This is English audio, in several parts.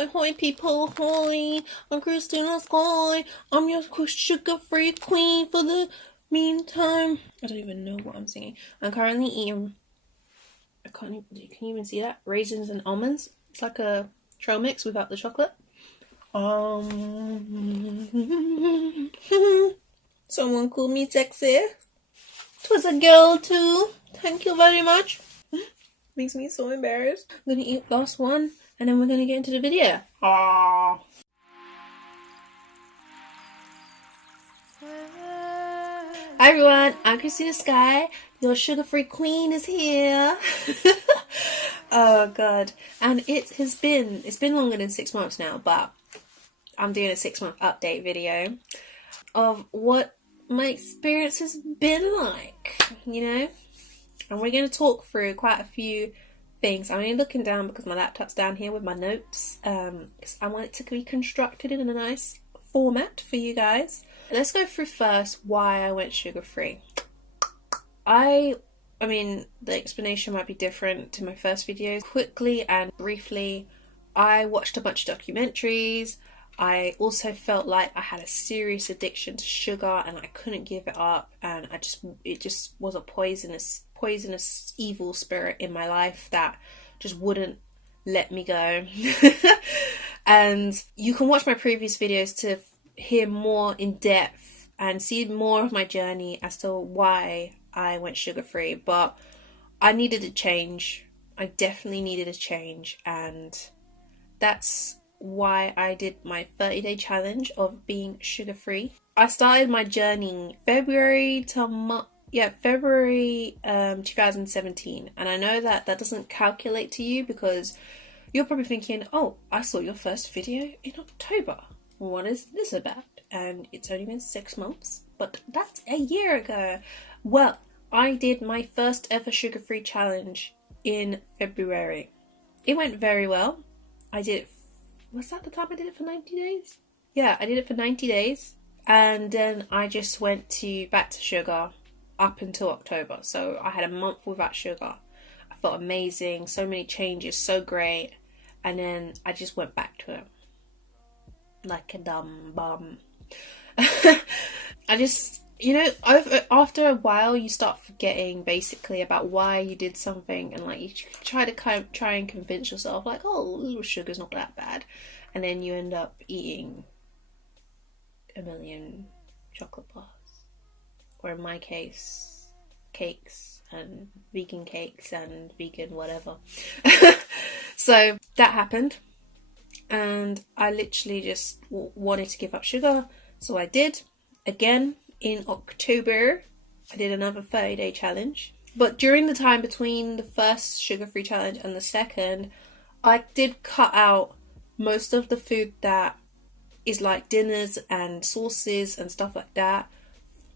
Hoi hoi people, hoi, I'm Christinasky, I'm your sugar-free queen for the meantime. I don't even know what I'm singing. I'm currently eating, can you even see that? Raisins and almonds. It's like a trail mix without the chocolate. Someone called me sexy. Twas a girl too. Thank you very much. Makes me so embarrassed. I'm gonna eat last one and then we're gonna get into the video. Aww. Hi everyone, I'm Christinasky. Your sugar-free queen is here. Oh god. And it's been longer than 6 months now, but I'm doing a 6-month update video of what my experience has been like, you know? And we're going to talk through quite a few things. I'm only looking down because my laptop's down here with my notes. Because I want it to be constructed in a nice format for you guys. Let's go through first why I went sugar-free. I mean, the explanation might be different to my first video. Quickly and briefly, I watched a bunch of documentaries. I also felt like I had a serious addiction to sugar and I couldn't give it up, and it just was a poisonous evil spirit in my life that just wouldn't let me go. And you can watch my previous videos to hear more in depth and see more of my journey as to why I went sugar-free. But I needed a change. I definitely needed a change, and that's why I did my 30-day challenge of being sugar-free. I started my journey February 2017, and I know that doesn't calculate to you because you're probably thinking, oh, I saw your first video in October. What is this about? And it's only been 6 months, but that's a year ago. Well, I did my first ever sugar-free challenge in February. It went very well. I did it. Was that the time I did it for 90 days? Yeah, I did it for 90 days. And then I just went back to sugar up until October. So I had a month without sugar. I felt amazing. So many changes. So great. And then I just went back to it. Like a dumb bum. I just, you know, after a while you start forgetting basically about why you did something, and like you try and convince yourself like, oh, little sugar's not that bad, and then you end up eating a million chocolate bars, or in my case cakes and vegan whatever. So that happened, and I literally just wanted to give up sugar, so I did. Again, in October, I did another 30-day challenge. But during the time between the first sugar-free challenge and the second, I did cut out most of the food that is like dinners and sauces and stuff like that.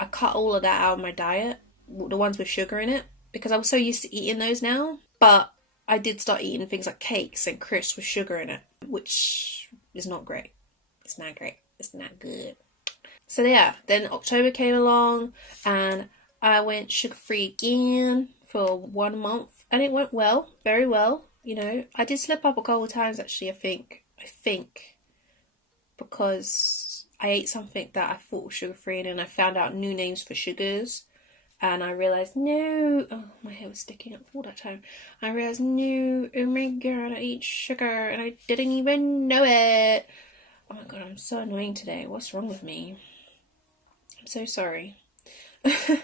I cut all of that out of my diet, the ones with sugar in it, because I was so used to eating those now. But I did start eating things like cakes and crisps with sugar in it, which is not great. It's not great. It's not good. So yeah, then October came along and I went sugar-free again for 1 month, and it went well, very well. You know, I did slip up a couple of times actually, I think, because I ate something that I thought was sugar-free, and then I found out new names for sugars, and I realised, no, oh, my hair was sticking up all that time. I realised, no, oh my god, I eat sugar and I didn't even know it. Oh my god, I'm so annoying today. What's wrong with me? I'm so sorry. I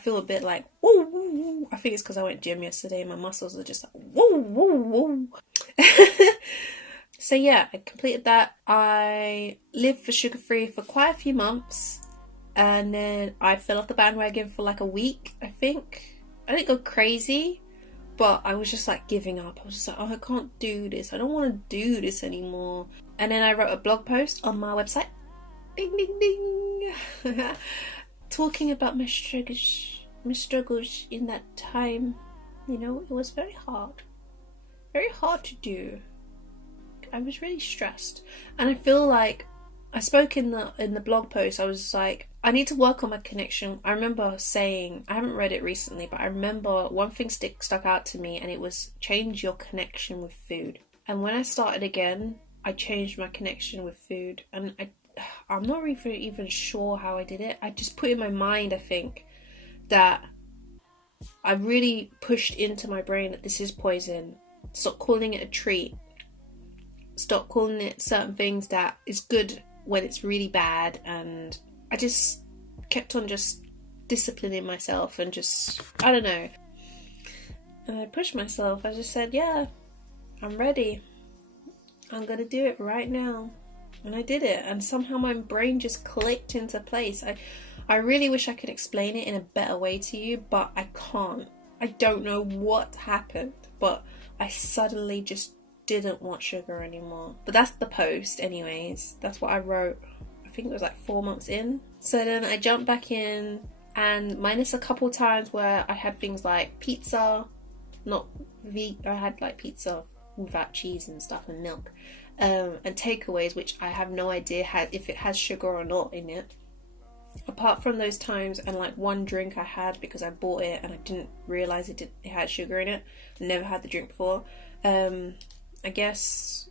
feel a bit like, woo, woo, woo. I think it's because I went gym yesterday and my muscles are just like, woo, woo, woo. So yeah, I completed that. I lived for sugar-free for quite a few months, and then I fell off the bandwagon for like a week, I think. I didn't go crazy, but I was just like giving up. I was just like, oh, I can't do this. I don't want to do this anymore. And then I wrote a blog post on my website. Ding, ding, ding. Talking about my struggles in that time. You know, it was very hard. Very hard to do. I was really stressed. And I feel like I spoke in the blog post, I was like, I need to work on my connection. I remember saying, I haven't read it recently, but I remember one thing stuck out to me, and it was change your connection with food. And when I started again, I changed my connection with food. And I'm not even sure how I did it. I just put in my mind, I think, that I really pushed into my brain that this is poison. Stop calling it a treat. Stop calling it certain things that is good when it's really bad. And I just kept on just disciplining myself and just, I don't know. And I pushed myself. I just said, yeah, I'm ready. I'm gonna do it right now. And I did it. And somehow my brain just clicked into place. I really wish I could explain it in a better way to you, but I can't. I don't know what happened, but I suddenly just didn't want sugar anymore. But that's the post anyways. That's what I wrote. I think it was like 4 months in. So then I jumped back in, and minus a couple times where I had things like pizza, I had like pizza without cheese and stuff and milk, and takeaways, which I have no idea if it has sugar or not in it. Apart from those times, and like one drink I had because I bought it and I didn't realise it had sugar in it. I never had the drink before. I guess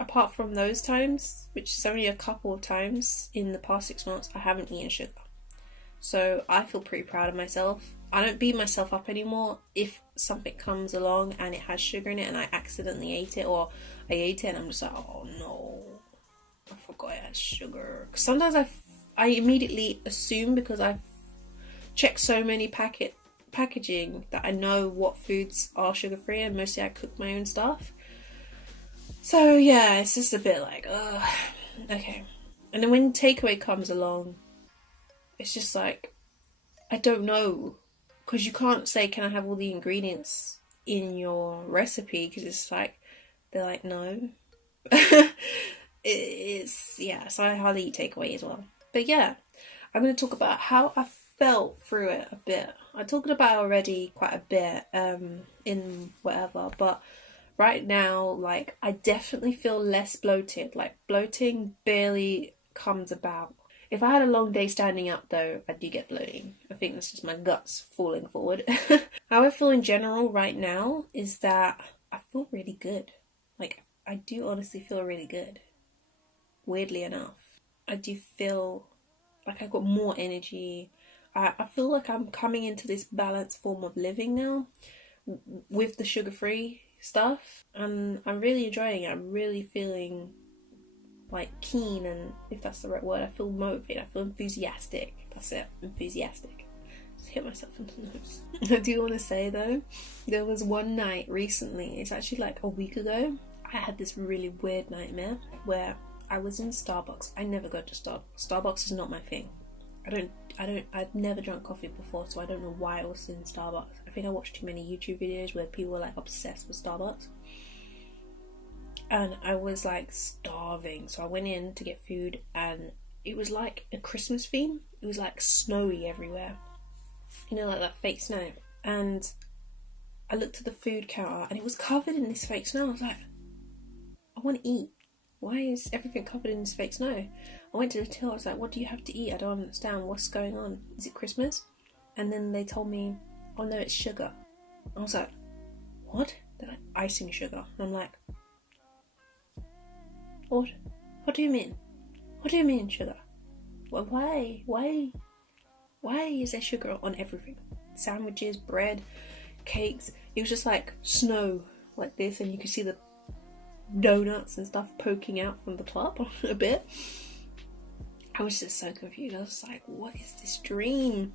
apart from those times, which is only a couple of times in the past 6 months, I haven't eaten sugar. So I feel pretty proud of myself. I don't beat myself up anymore if something comes along and it has sugar in it and I accidentally ate it, or I ate it and I'm just like, oh no, I forgot it has sugar. 'Cause sometimes I immediately assume, because I've checked so many packaging, that I know what foods are sugar free, and mostly I cook my own stuff. So yeah, it's just a bit like, ugh, okay. And then when takeaway comes along, it's just like, I don't know, because you can't say, can I have all the ingredients in your recipe? Because it's like, they're like, no. So I hardly eat takeaway as well. But yeah, I'm going to talk about how I felt through it a bit. I talked about it already quite a bit in whatever, but right now, like, I definitely feel less bloated. Like, bloating barely comes about. If I had a long day standing up though, I do get bloating. I think that's just my guts falling forward. How I feel in general right now is that I feel really good. Like, I do honestly feel really good. Weirdly enough. I do feel like I've got more energy. I feel like I'm coming into this balanced form of living now with the sugar-free stuff, and I'm really enjoying it. I'm really feeling like keen, and if that's the right word, I feel motivated. I feel enthusiastic. That's it, enthusiastic. Just hit myself in the nose. I do want to say though, there was one night recently, it's actually like a week ago, I had this really weird nightmare where I was in Starbucks. I never go to Starbucks. Starbucks is not my thing. I've never drunk coffee before, so I don't know why I was in Starbucks. I think I watched too many YouTube videos where people were like obsessed with Starbucks. And I was like starving, so I went in to get food, and it was like a Christmas theme. It was like snowy everywhere, you know, like that fake snow. And I looked at the food counter and it was covered in this fake snow. I was like, I want to eat. Why is everything covered in this fake snow? I went to the till. I was like, what do you have to eat? I don't understand. What's going on? Is it Christmas? And then they told me, oh no, it's sugar. I was like, what? They're like, icing sugar. And I'm like, what do you mean? What do you mean sugar? Well, why is there sugar on everything? Sandwiches, bread, cakes. It was just like snow like this, and you could see the donuts and stuff poking out from the top a bit. I was just so confused. I was like, what is this dream?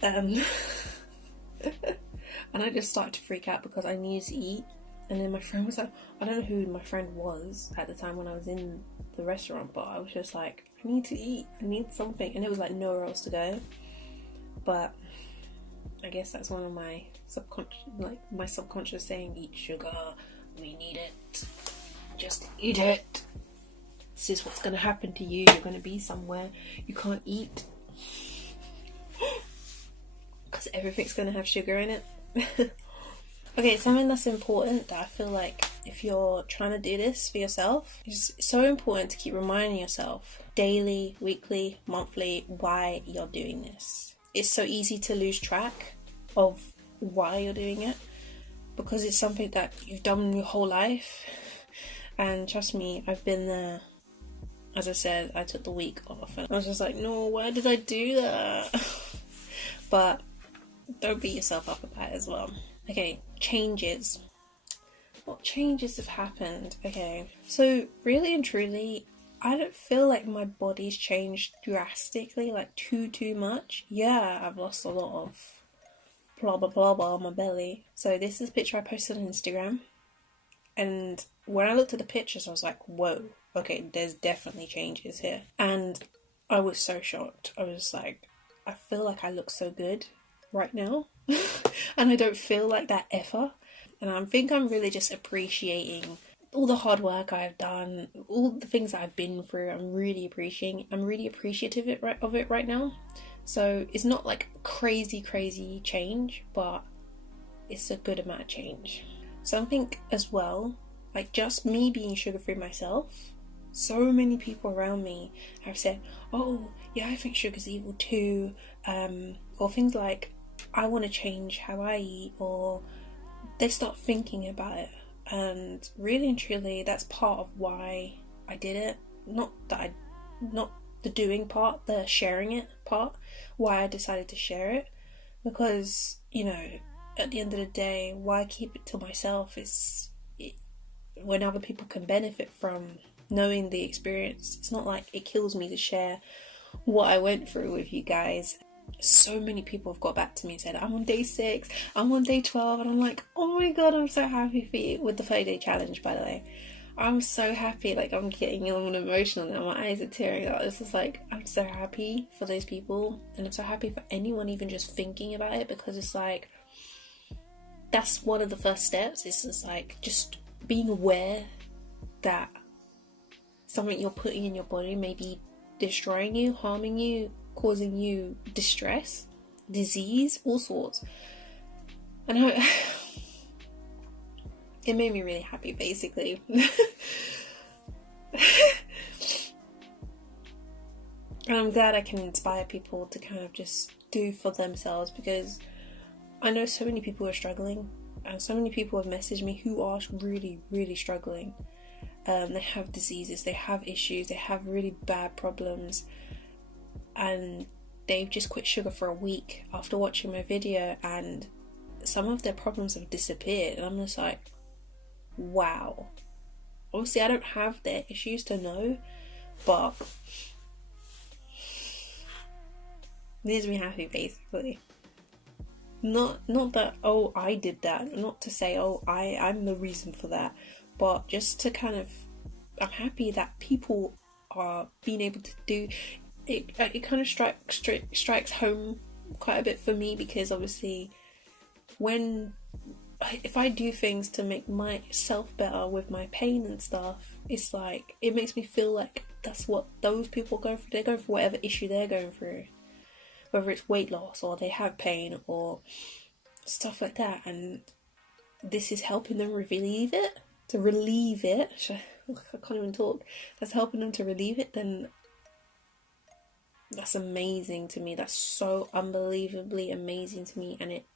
And I just started to freak out because I needed to eat. And then my friend was like, I don't know who my friend was at the time when I was in the restaurant, but I was just like, I need to eat. I need something. And it was like nowhere else to go. But I guess that's one of my subconscious saying, eat sugar. We need it. Just eat it. This is what's going to happen to you. You're going to be somewhere you can't eat. Because everything's going to have sugar in it. Okay, something that's important that I feel like if you're trying to do this for yourself, it's so important to keep reminding yourself daily, weekly, monthly, why you're doing this. It's so easy to lose track of why you're doing it. because it's something that you've done your whole life. And trust me, I've been there. As I said, I took the week off and I was just like, no, why did I do that? But don't beat yourself up about it as well. Okay, changes. What changes have happened? Okay, so really and truly, I don't feel like my body's changed drastically, like too much. Yeah, I've lost a lot of blah blah blah blah on my belly. So this is a picture I posted on Instagram, and when I looked at the pictures I was like, whoa, okay, there's definitely changes here. And I was so shocked. I was like, I feel like I look so good right now and I don't feel like that ever. And I think I'm really just appreciating all the hard work I've done, all the things that I've been through. I'm really appreciative of it right now. So it's not like crazy change, but it's a good amount of change. Something as well, like just me being sugar-free myself, so many people around me have said, oh yeah, I think sugar's evil too, or things like, I want to change how I eat, or they start thinking about it. And really and truly, that's part of why I did it. Not the doing part, the sharing it part, why I decided to share it. Because, you know, at the end of the day, why keep it to myself when other people can benefit from knowing the experience. It's not like it kills me to share what I went through with you guys. So many people have got back to me and said, I'm on day 6, I'm on day 12, and I'm like, oh my god, I'm so happy for you. With the 30-day challenge, by the way, I'm so happy. Like, I'm getting all emotional now, my eyes are tearing up. It's just like, I'm so happy for those people, and I'm so happy for anyone even just thinking about it, because it's like, that's one of the first steps. It's just like, just being aware that something you're putting in your body may be destroying you, harming you, causing you distress, disease, all sorts. And it made me really happy, basically. And I'm glad I can inspire people to kind of just do for themselves, because I know so many people are struggling, and so many people have messaged me who are really struggling. They have diseases, they have issues, they have really bad problems, and they've just quit sugar for a week after watching my video, and some of their problems have disappeared. And I'm just like, wow. Obviously I don't have their issues to know, but it makes me happy, basically. Not that, oh, I did that, not to say, oh, I'm the reason for that, but just to kind of, I'm happy that people are being able to do it. It kind of strikes home quite a bit for me, because obviously if I do things to make myself better with my pain and stuff, it's like, it makes me feel like that's what those people go through. They're going through whatever issue they're going through, whether it's weight loss or they have pain or stuff like that, and this is helping them relieve it. I can't even talk. That's helping them to relieve it. Then that's amazing to me. That's so unbelievably amazing to me. And it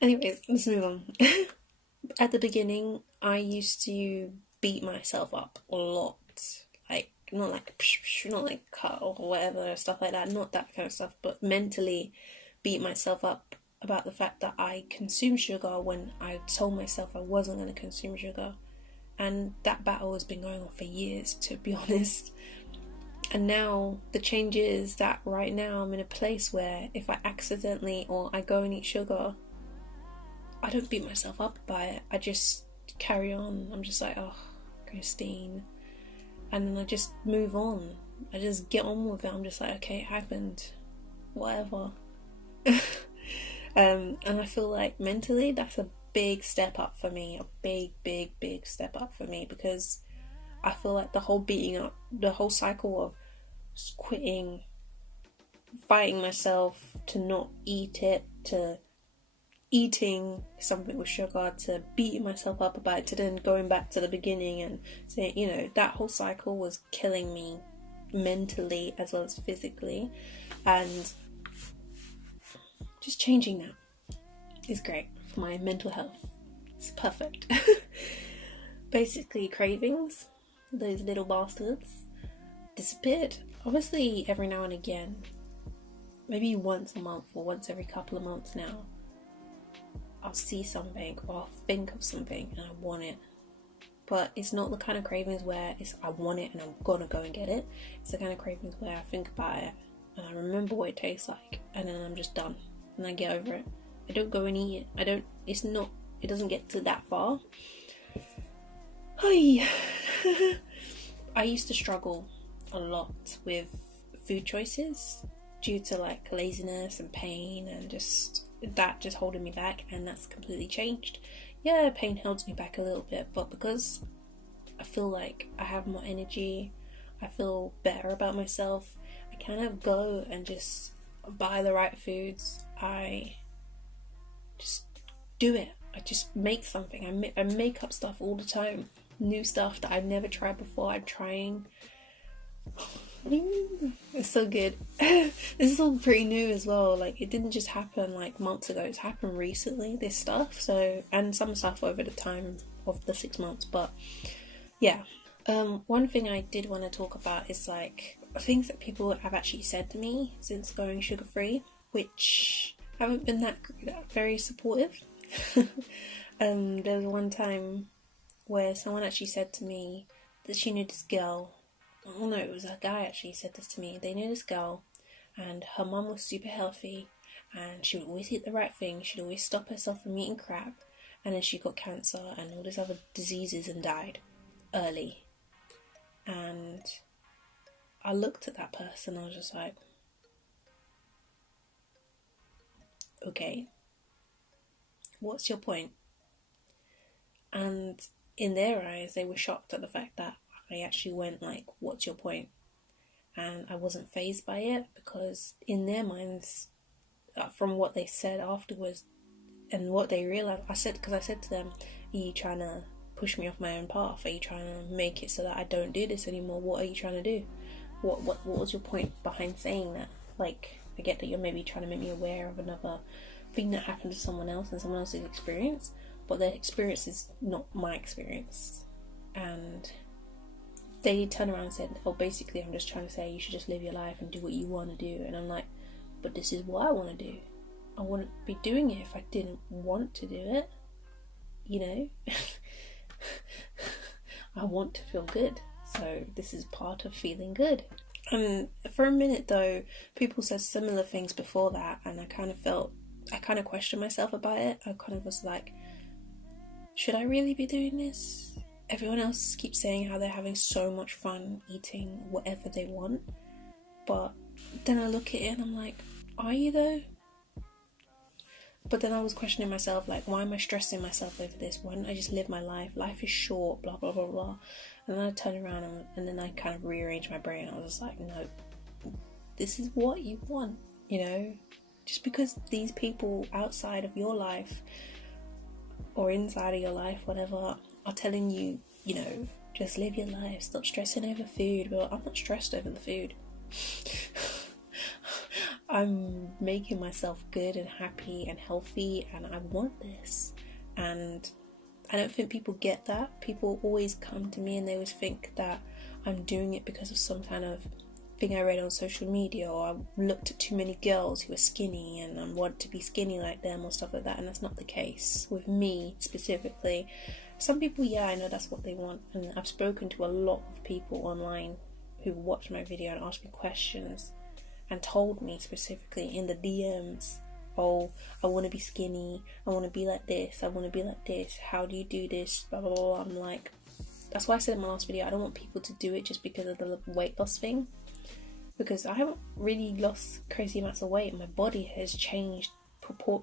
anyways, let's move on. At the beginning, I used to beat myself up a lot. Like, not like cut or whatever, stuff like that, not that kind of stuff, but mentally beat myself up about the fact that I consumed sugar when I told myself I wasn't going to consume sugar. And that battle has been going on for years, to be honest. And now the change is that right now I'm in a place where if I accidentally or I go and eat sugar, I don't beat myself up by it. I just carry on. I'm just like, oh, Christine. And then I just move on. I just get on with it. I'm just like, okay, it happened. Whatever. And I feel like mentally that's a big step up for me. A big step up for me, because I feel like the whole beating up, the whole cycle of quitting, fighting myself to not eat it, to eating something with sugar, to beating myself up about it, to then going back to the beginning and saying, you know, that whole cycle was killing me mentally as well as physically, and just changing that is great for my mental health. It's perfect. Basically, cravings, those little bastards, disappeared. Obviously, every now and again, maybe once a month or once every couple of months now, I'll see something or I'll think of something and I want it. But it's not the kind of cravings where it's I want it and I'm gonna go and get it. It's the kind of cravings where I think about it and I remember what it tastes like, and then I'm just done and I get over it. I don't go and eat it. It doesn't get to that far. Hi. I used to struggle a lot with food choices due to like laziness and pain and just holding me back, and that's completely changed. Yeah, pain holds me back a little bit, but because I feel like I have more energy, I feel better about myself, I kind of go and just buy the right foods. I just do it. I just make something. I make up stuff all the time. New stuff that I've never tried before. I'm trying. It's so good. This is all pretty new as well. Like, it didn't just happen like months ago. It's happened recently, this stuff. So, and some stuff over the time of the 6 months. But yeah. One thing I did want to talk about is like things that people have actually said to me since going sugar-free, which haven't been that very supportive. There was one time where someone actually said to me that she knew this girl. Oh no, it was a guy actually said this to me. They knew this girl and her mum was super healthy and she would always eat the right thing. She'd always stop herself from eating crap, and then she got cancer and all these other diseases and died early. And I looked at that person, I was just like, okay, what's your point? And in their eyes, they were shocked at the fact that I actually went like, what's your point? And I wasn't fazed by it, because in their minds, from what they said afterwards and what they realized, I said to them, are you trying to push me off my own path? Are you trying to make it so that I don't do this anymore? What are you trying to do? What was your point behind saying that? Like, I get that you're maybe trying to make me aware of another thing that happened to someone else and someone else's experience, but their experience is not my experience. And they turn around and said, oh, basically I'm just trying to say you should just live your life and do what you want to do. And I'm like, but this is what I want to do. I wouldn't be doing it if I didn't want to do it, you know. I want to feel good, so this is part of feeling good. And for a minute though, people said similar things before that, and I kind of questioned myself about it. I kind of was like, should I really be doing this? Everyone else keeps saying how they're having so much fun eating whatever they want, but then I look at it and I'm like, are you though? But then I was questioning myself, like, why am I stressing myself over this? Why don't I just live my life? Life is short, blah, blah, blah, blah. And then I turn around and then I kind of rearrange my brain. I was just like, no, this is what you want, you know? Just because these people outside of your life or inside of your life, whatever, are telling you, you know, just live your life, stop stressing over food. Well, I'm not stressed over the food. I'm making myself good and happy and healthy, and I want this. And I don't think people get that. People always come to me and they always think that I'm doing it because of some kind of thing I read on social media, or I looked at too many girls who are skinny and I want to be skinny like them or stuff like that. And that's not the case with me specifically. Some people, yeah, I know that's what they want, and I've spoken to a lot of people online who watched my video and asked me questions and told me specifically in the DMs, oh, I want to be skinny, I want to be like this, I want to be like this, how do you do this, blah, blah, blah. I'm like, that's why I said in my last video, I don't want people to do it just because of the weight loss thing, because I haven't really lost crazy amounts of weight. My body has changed,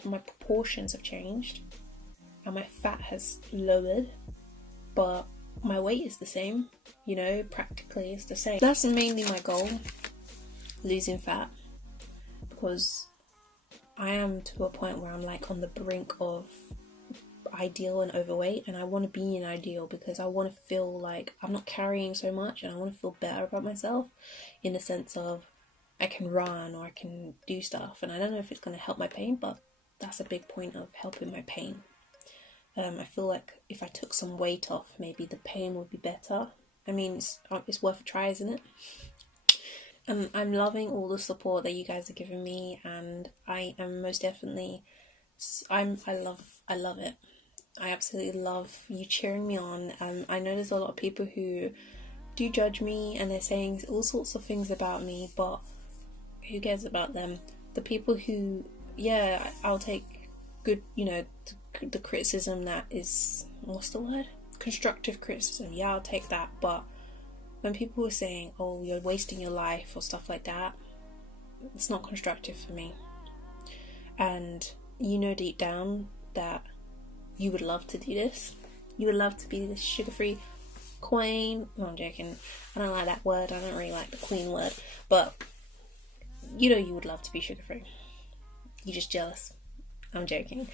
my proportions have changed, and my fat has lowered, but my weight is the same, you know, practically it's the same. That's mainly my goal, losing fat, because I am to a point where I'm like on the brink of, ideal and overweight, and I want to be an ideal because I want to feel like I'm not carrying so much, and I want to feel better about myself in the sense of I can run or I can do stuff. And I don't know if it's going to help my pain, but that's a big point of helping my pain. I feel like if I took some weight off, maybe the pain would be better. I mean, it's worth a try, isn't it? I'm loving all the support that you guys are giving me, and I am most definitely, I love it. I absolutely love you cheering me on. I know there's a lot of people who do judge me, and they're saying all sorts of things about me, but who cares about them? The people who, yeah, I'll take good, the criticism that is, what's the word? Constructive criticism. Yeah, I'll take that, but when people are saying, oh, you're wasting your life or stuff like that, it's not constructive for me. And you know deep down that you would love to do this. You would love to be this sugar-free queen. No, I'm joking. I don't like that word. I don't really like the queen word. But you know you would love to be sugar-free. You're just jealous. I'm joking.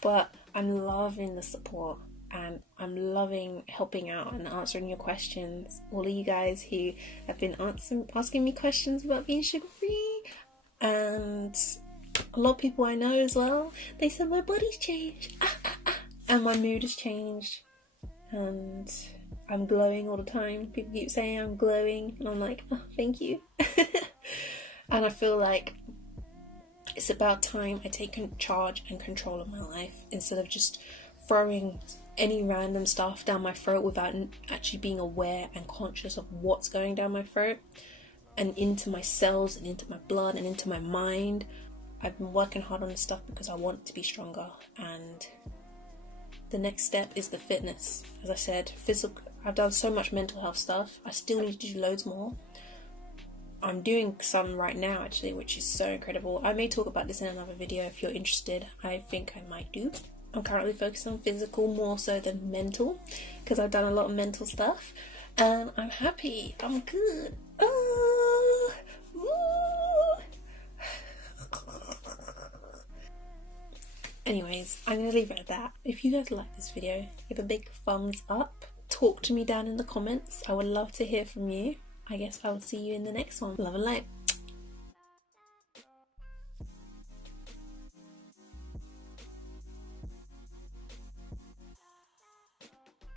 But I'm loving the support. And I'm loving helping out and answering your questions. All of you guys who have been asking me questions about being sugar-free. And a lot of people I know as well, they said my body's changed. And my mood has changed. And I'm glowing all the time. People keep saying I'm glowing. And I'm like, oh, thank you. And I feel like it's about time I take charge and control of my life instead of just throwing any random stuff down my throat without actually being aware and conscious of what's going down my throat and into my cells and into my blood and into my mind. I've been working hard on this stuff because I want to be stronger, and the next step is the fitness. As I said, physical. I've done so much mental health stuff. I still need to do loads more. I'm doing some right now actually, which is so incredible. I may talk about this in another video if you're interested. I think I might do. I'm currently focused on physical more so than mental because I've done a lot of mental stuff, and I'm happy. I'm good. Anyways, I'm going to leave it at that. If you guys like this video, give a big thumbs up. Talk to me down in the comments. I would love to hear from you. I guess I will see you in the next one. Love and light.